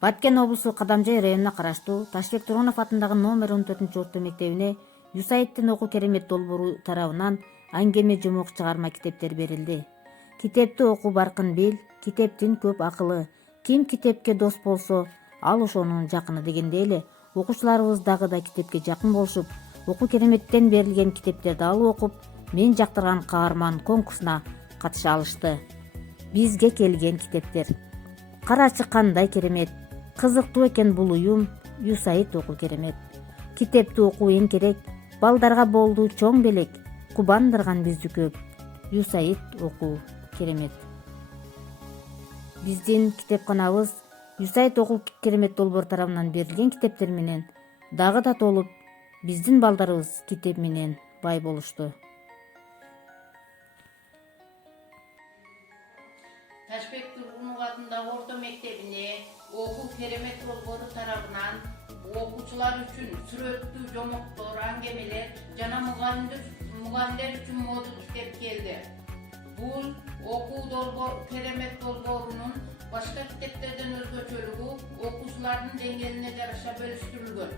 Баткен облусу Кадамжай районуна караштуу Ташбек Туронов атындагы номер 14-орто мектебине Юсаевдин окуу керемет долбоору тарабынан аңгеме жомок чыгарма китептер берилди. Китепти окуу баркын бил, китептин көп акылы, ким китепке дос болсо, ал ошонун жакыны дегендей эле окуучуларыбыз дагы да китепке жакын болушуп, окуу кереметтен берилген китептерди алып окуп, мен жактырган каарман конкурсуна катыша алышты. Бизге келген китептер: Карачы кандай керемет, кызыктуу экен бул уюм, Юсаид окуу керемет. Китепти окуу эң керек, балдарга болду чоң белек, кубандырган бизди көп, Юсаид окуу керемет. Биздин китепканабыз Юсаид окуу керемет долбоор тарабынан берилген китептер менен дагы да толуп, биздин балдарыбыз китеп менен бай болушту. Ташбек Тургунов атындагы орто мектебине окуу керемет долбоору тарабынан окуучулар үчүн сүрөттүү жомоктор, аңгемелер жана мугалимдер үчүн модуль китеп келди. Бул окуу керемет долбоорунун башка китептерден өзгөчөлүгү окуучулардын деңгээлине жараша бөлүштүрүлгөн.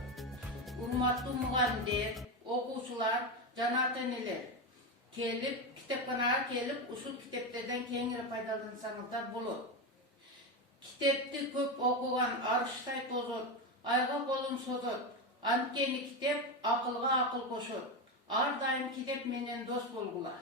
Урматтуу мугалимдер, окуучулар жана ата-энелер китепканага келип, ушул китептерден кеңири пайдалансаңыздар болот. Китепти көп окуган арыштай тозот, айга колун созот. Анткени китеп акылга акыл кошот. Ар дайым китеп менен дос болгула.